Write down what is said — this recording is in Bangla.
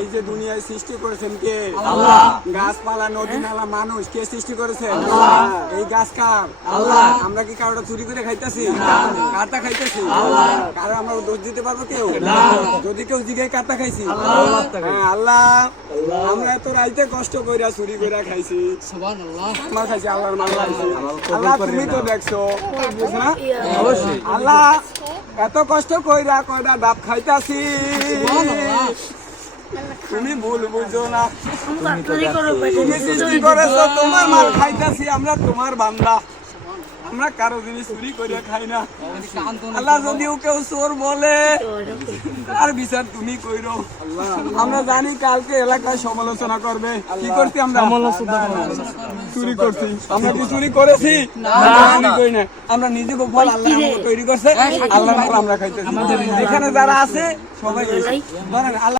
এই যে দুনিয়ায় সৃষ্টি করেছেন কে? আল্লাহ। গাছপালা, নদী, নালা, মানুষ কে সৃষ্টি করেছেন? আল্লাহ। এই গাছ কার? আল্লাহ। আমরা কি কারোটা চুরি করে খাইতেছি? কাটা খাইতেছি? কারো আমরা দোষ দিতে পারবো কেউ? যদি কেউ জিগায় কাটা খাইছি, হ্যাঁ, আল্লাহ। আমরা এত রাইতে কষ্ট কইরা চুরি কইরা খাইছি, মার খাইছি, আল্লাহর মার খাইছি। আল্লাহ তুমি তো দেখছো, বুঝছো না? আল্লাহ এত কষ্ট কইরা কইরা ডাব খাইতাছি, তুমি ভুল বুঝো না। তুমি সৃষ্টি করেছো, তোমার মাল খাইতাছি, আমরা তোমার বান্দা, আমরা কারো জিনিস চুরি করে খাই না। আল্লাহ যদিও কেউ চোর বলে, তার বিচার তুমি কইরো। আমরা জানি কালকে এলাকায় সমালোচনা করবে, কি করছি আমরা? চুরি করছি। আমরা কি চুরি করেছি? চুরি করি না। আমরা নিজেকে ফল আল্লাহ আমাকে তৈরি করছে, আল্লাহর ফল আমরা খাইতেছি। এখানে যারা আছে সবাই ধরেন আল্লাহ